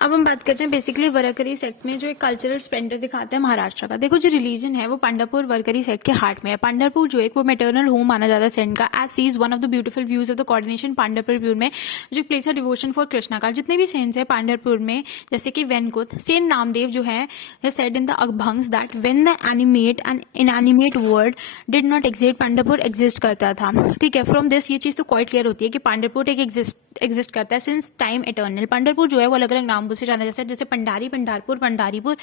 अब हम बात करते हैं बेसिकली वरकरी सेक्ट में जो एक कल्चरल स्प्लेंडर दिखाता है महाराष्ट्र का। देखो जो रिलीजन है वो पंढरपुर वरकरी सेक्ट के हार्ट में है। पंढरपुर जो एक वो मेटर्नल होम माना जाता है सेंट का, as sees one of the beautiful views of the coordination Pandharpur view में जो place of devotion for Krishna का। जितने भी सेंट्स है पंढरपुर में, जैसे कि वेनकुत सेंट नामदेव जो है said in the abhangs that when the animate and inanimate world did not exist, Pandharpur exist करता था। ठीक है, फ्रॉम दिस ये चीज तो क्वाइट क्लियर होती है कि पंढरपुर एक एग्जिस्ट करता है सिंस टाइम एटर्नल। पंढरपुर जो है वो अलग अलग नाम से जाना जाता है, जैसे Pandari, Pandharpur, Pandaripur,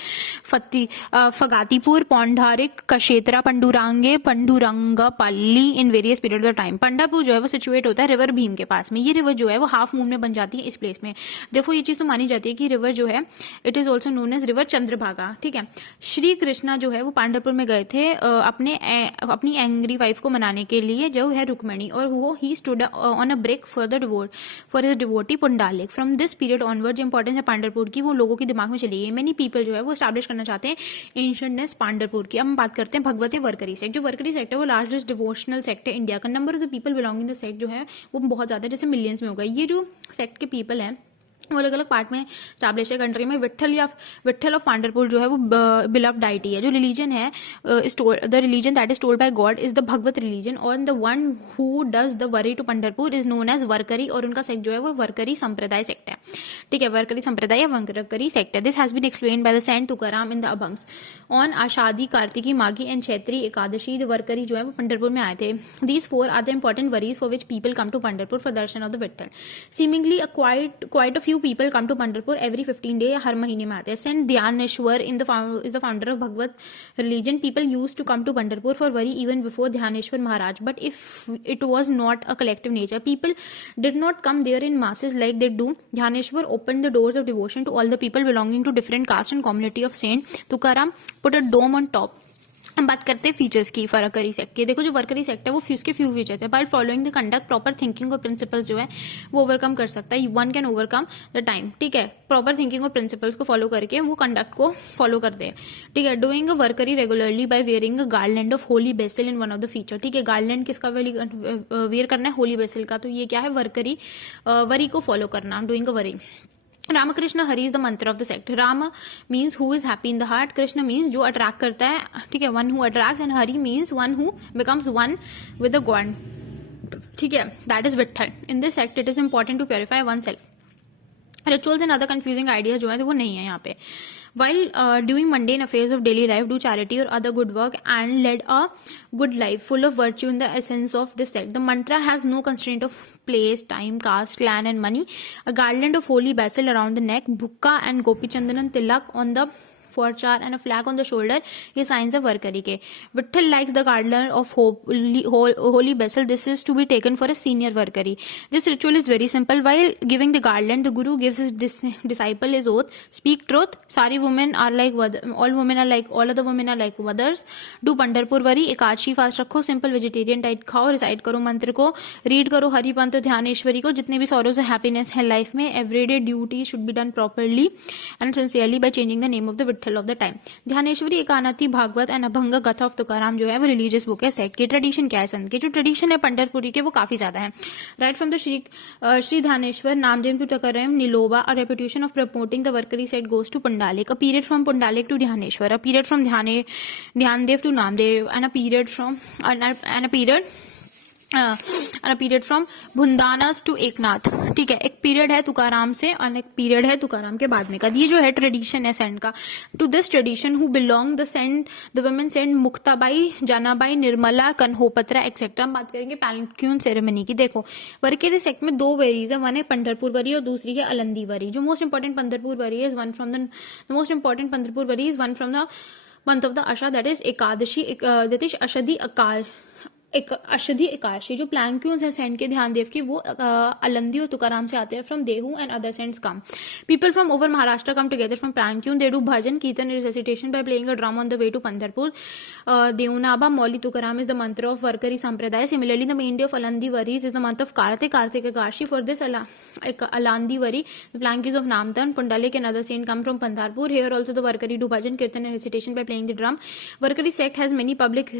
Phagatipur, Paundarik, Kshetra, Pandurange, Pandurangpalli in various period of time. Pandharpur जो है वो सिचुएट होता है रिवर भीम के पास में। ये रिवर जो है वो हाफ मून में बन जाती है इस प्लेस में। देखो ये चीज तो मानी जाती है कि रिवर जो है it is also known as river Chandrabhaga. ठीक है, श्री कृष्णा जो है वो पांडरपुर में गए थे अपनी एंग्री वाइफ को मनाने के लिए जो है रुक्मणी, और वो he stood on a brick for his devotee Pundalik. From this period onward importance है पांडरपुर की वो लोगों के दिमाग में चली गई। मेनी पीपल जो है वो स्टैब्लिश करना चाहते हैं एंशिएंटनेस पांडरपुर की। अब हम बात करते हैं भगवती वरकरी सेक्ट। जो वरकरी सेक्ट है वो लार्जेस्ट डिवोशनल सेक्ट है इंडिया का। Number of the people belonging the sect जो है वो बहुत ज्यादा है, जैसे मिलियंस में होगा। ये जो सेक्ट के पीपल हैं वो अलग अलग पार्ट में स्टैब्लिश है कंट्री में। विट्ठल ऑफ पांडरपुर जो है वो बिलव्ड डाइटी है। जो रिलीजन है the religion that is told by god is the Bhagwat religion, और the one who does the wari to Pandharpur is known as Warkari, और उनका सेक्ट जो है वो वरकरी संप्रदाय सेक्ट है। ठीक है, वरकरी संप्रदाय या वरकरी सेक्ट है। This has been explained by the saint Tukaram in the abhangs. On Ashadhi, Kartiki, Maghi and Chaitri Ekadashi the Warkari जो है वो पंढरपुर में आए थे। These four are the important waris for which people come to Pandharpur for darshan of the Vitthal. Seemingly quite a few people come to Pandharpur every 15 day, हर महीने में आते हैं। Saint Dnyaneshwar is the founder of Bhagwat religion. People use to come to Pandharpur for wari even before Dnyaneshwar Maharaj, but if it was not a collective nature, people did not come there in masses like they do. Dhaneshwar opened the doors of devotion to all the people belonging to different caste and community of Saint Tukaram put a dome on top. हम बात करते हैं features की वरकरी sect के। देखो जो वरकरी sect है वो उसके फ्यू फीचर्स है। By following the conduct proper thinking और प्रिंसिपल्स जो है वो ओवरकम कर सकता है। One can overcome the time. ठीक है, प्रॉपर थिंकिंग और प्रिंसिपल्स को फॉलो करके वो कंडक्ट को फॉलो करते हैं। ठीक है, डूइंग अ वरकरी regularly by wearing a garland of holy basil in one of the feature. ठीक है, गार्लैंड किसका वेयर करना है? होली बेसिल का। तो ये क्या है? वरकरी वरी को फॉलो करना, doing a wari. Ramkrishna Hari is the mantra of the sect. Ram means who is happy in the heart, Krishna means जो अट्रैक्ट करता है। ठीक है, one who attracts, and Hari means one who becomes one with the god. ठीक है, that is Vitthal. In this sect it is important to purify one self. Rituals and other confusing idea जो है तो वो नहीं है यहाँ पे। While doing mundane affairs of daily life, do charity or other good work, and lead a good life full of virtue in the essence of this sect. The mantra has no constraint of place, time, caste, clan, and money. A garland of holy basil around the neck, bhukka and gopi chandanan tilak on the forearm, and a flag on the shoulder ये signs of वरकरी के। Vitthal likes the garland of holy basil. This is to be taken for a senior वरकरी. This ritual is very simple. While giving the garland, the guru gives his disciple his oath: speak truth. सारी women are like all women are like all other women are like mothers. Do Pandharpur worry, Ekadashi fast रखो, simple vegetarian diet खाओ, recite करो मंत्र को, read करो हरि पंथ और ध्यानेश्वरी को। जितने भी सॉरोज हैप्पीनेस है लाइफ में, everyday duty should be done properly and sincerely by changing the name of the Vitthal of the time. Dnyaneshwari, Eknathi, Bhagwat and abhang katha of Tukaram जो है वो रिलीजियस बुक है। सेक्ट की ट्रेडिशन क्या है? संत की जो ट्रेडिशन है पंढरपुरी के वो काफी ज्यादा है। Right from the Shri Dnyaneshwar, Namdev to Tukaram, Niloba, a reputation of promoting the Varkari sect goes to Pundalik. A period from Pundalik to Dhyaneshwar, a period from Dhyandev to Namdev, and a period from Bhanudas to Eknath. ठीक है, एक period है तुकाराम से और एक period है तुकाराम के बाद में का। ये जो है ट्रेडिशन है सेंट का। To this tradition who belong the women saint Muktabai, Janabai, Nirmala, Kanhopatra et cetera. हम बात करेंगे पैलक्यून सेरेमनी की। देखो वरकरी सेक्ट में दो वेरीज है, वन है पंढरपुर वरी और दूसरी है अलंदी वरी। जो most important Pandharpur wari is one from the most important Pandharpur wari is one from the month of the Asha, that is Ekadashi, that is Ashadhi Ekadashi. जो प्लैंक्यून्स है सेंट के ध्यान देव की वो अलंदी और तुकाराम से आते हैं। From Dehu and other saints come. People from over Maharashtra come together from palanquin. They do bhajan, kirtan, recitation by playing a drum on the way to Pandharpur. Dnyanoba, Mauli, Tukaram is the mantra of Warkari sampradaya. Similarly the main day of Alandi waris is the month of Kartik Ekadashi. For this Alandi wari the plank is of Namdan, Pundalik and other saint come from Pandharpur. Here also the Varkari do bhajan, kirtan and recitation by playing the drum. Varkari sect has many public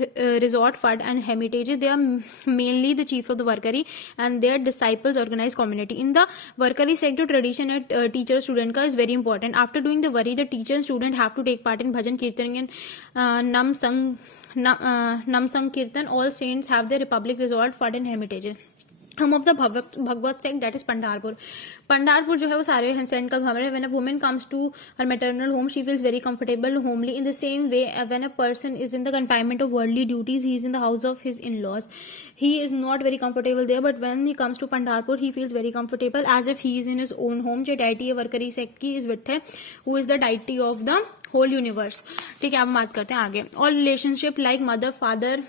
resort, fud and hermitage heritages. They are mainly the chiefs of the Varkari and their disciples organized community. In the Varkari sector, tradition at teacher student ka is very important. After doing the Vari, the teacher and student have to take part in bhajan, kirtan and nam sang kirtan. All saints have their republic resort, fund and heritages. Home of the Bhagwat sect, that is Pandharpur. Pandharpur जो है वो सारे Saint का घर है. When a woman comes to her maternal home, she feels very comfortable, homely. In the same way, when a person is in the confinement of worldly duties, he is in the house of his in-laws. He is not very comfortable there, but when he comes to Pandharpur, he feels very comfortable as if he is in his own home. जो deity है Varkari sect की is Vitthal, who is the deity of the whole universe. ठीक है, अब बात करते हैं आगे. All relationship like mother, father,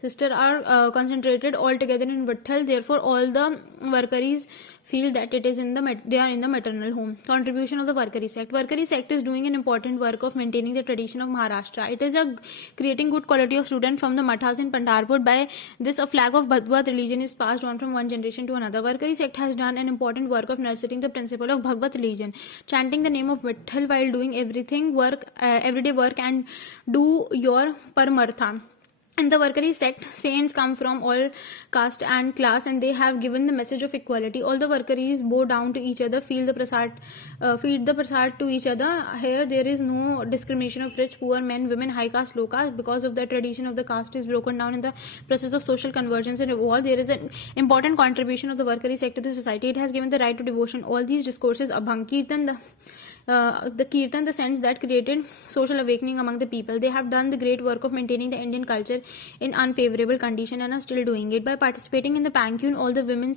sister are concentrated all together in Vitthal. Therefore, all the Varkaris feel that it is they are in the maternal home. Contribution of the Varkari sect. Varkari sect is doing an important work of maintaining the tradition of Maharashtra. It is creating good quality of students from the mathas in Pandharpur. By this, a flag of Bhagwat religion is passed on from one generation to another. Varkari sect has done an important work of nurturing the principle of Bhagwat religion, chanting the name of Vitthal while doing everyday work, and do your paramartha. In the Varkari sect, saints come from all caste and class, and they have given the message of equality. All the Varkaris bow down to each other, feed the prasad to each other. Here, there is no discrimination of rich, poor, men, women, high caste, low caste. Because of the tradition of the caste is broken down in the process of social convergence and revolt, there is an important contribution of the Varkari sect to the society. It has given the right to devotion. All these discourses, Abhang Kirtan, the Kirtan, the sense that created social awakening among the people. They have done the great work of maintaining the Indian culture in unfavorable condition and are still doing it. By participating in the Pankyun, all the women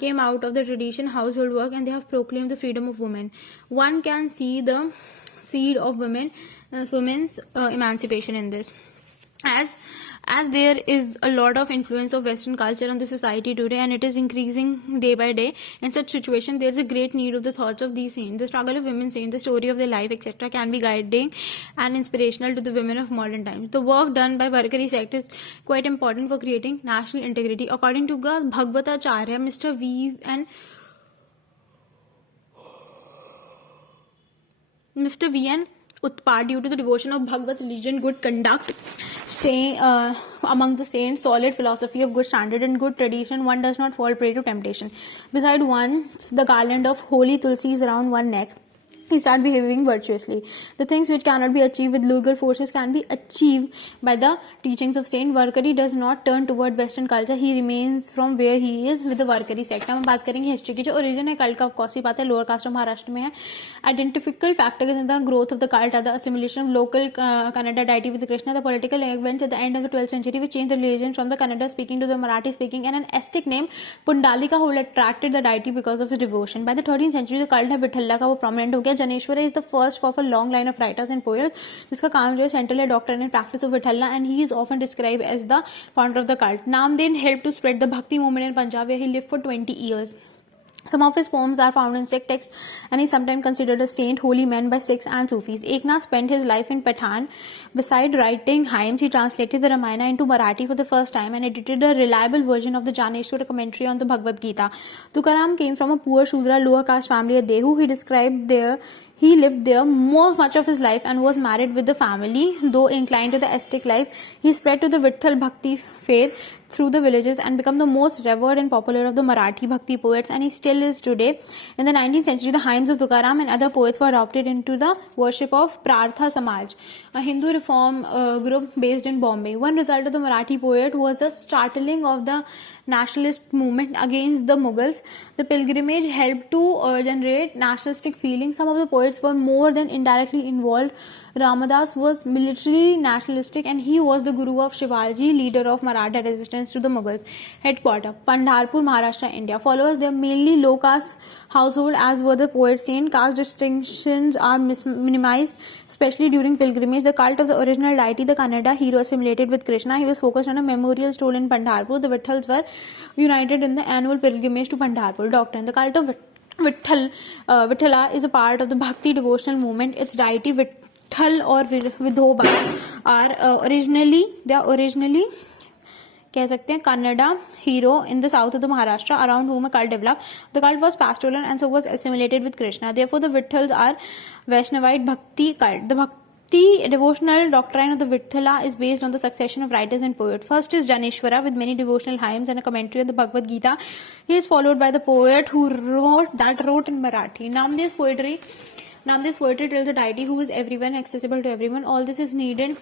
came out of the tradition household work, and they have proclaimed the freedom of women. One can see the seed of women's emancipation in this. As there is a lot of influence of Western culture on the society today, and it is increasing day by day, in such situation there is a great need of the thoughts of these saints. The struggle of women saints, the story of their life, etc. can be guiding and inspirational to the women of modern times. The work done by Varkari sect is quite important for creating national integrity. According to the Bhagavatacharya, Mr. V.N. Utpad, due to the devotion of Bhagavad religion, good conduct, staying among the saints, solid philosophy of good standard and good tradition, one does not fall prey to temptation. Beside the garland of holy tulsi is around one neck, he start behaving virtuously. The things which cannot be achieved with legal forces can be achieved by the teachings of Saint. Varkari does not turn toward Western culture. He remains from where he is with the Varkari sect. हम बात करेंगे history की. जो origin है cult का, of course ही बात है, lower caste of Maharashtra में है. Identical factors in the growth of the cult are the assimilation of local Kannada deity with Krishna, the political events at the end of the 12th century which changed the religion from the Kannada speaking to the Marathi speaking, and an ascetic named Pundalika who attracted the deity because of his devotion. By the 13th century, the cult of Vithalla का वो prominent हो गया. Janeshwara is the first of a long line of writers and poets जिसका काम जो है central है doctor and practice of Vitthala, and he is often described as the founder of the cult. Namdeen helped to spread the Bhakti movement in Punjab, where he lived for 20 years. Some of his poems are found in Sikh texts, and he is sometimes considered a saint, holy man by Sikhs and Sufis. Eknath spent his life in Pathan. Beside writing hymns, he translated the Ramayana into Marathi for the first time and edited a reliable version of the Janeshwara commentary on the Bhagavad Gita. Tukaram came from a poor Shudra lower caste family at Dehu. He lived there much of his life and was married with the family. Though inclined to the ascetic life, he spread to the Vitthal Bhakti faith through the villages and became the most revered and popular of the Marathi Bhakti poets, and he still is today. In the 19th century, the hymns of Tukaram and other poets were adopted into the worship of Prartha Samaj, a Hindu reform group based in Bombay. One result of the Marathi poet was the startling of the nationalist movement against the Mughals. The pilgrimage helped to generate nationalistic feelings. Some of the poets were more than indirectly involved. Ramadas was militarily nationalistic, and he was the guru of Shivaji, leader of Maratha resistance to the Mughals. Headquarter, Pandharpur, Maharashtra, India. Followers, they are mainly low caste household, as were the poets. Saint caste distinctions are minimized, especially during pilgrimage. The cult of the original deity, the Kannada hero, assimilated with Krishna. He was focused on a memorial stone in Pandharpur. The Vitthals were united in the annual pilgrimage to Pandharpur. Doctrine: the cult of Vithala is a part of the Bhakti devotional movement. Its deity Vitthal or Vidhoba are originally कह सकते हैं Kannada hero in the south of the Maharashtra, around whom a cult developed. The cult was pastoral and so was assimilated with Krishna. Therefore, the Vitthals are Vaishnavite Bhakti cult. The The devotional doctrine of the Vithala is based on the succession of writers and poets. First is Janeshwara with many devotional hymns and a commentary on the Bhagavad Gita. He is followed by the poet who wrote in Marathi. Namdev's poetry tells a deity who is everyone, accessible to everyone. All that is needed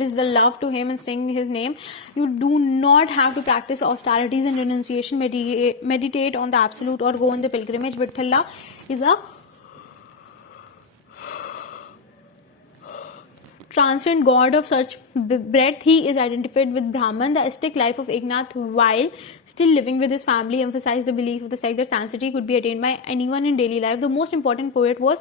is the love to him and sing his name. You do not have to practice austerities and renunciation, meditate on the absolute, or go on the pilgrimage. Vithala is a transcendent god of such breadth. He is identified with Brahman. The ascetic life of Eknath, while still living with his family, emphasized the belief of the sect that sanctity could be attained by anyone in daily life. The most important poet was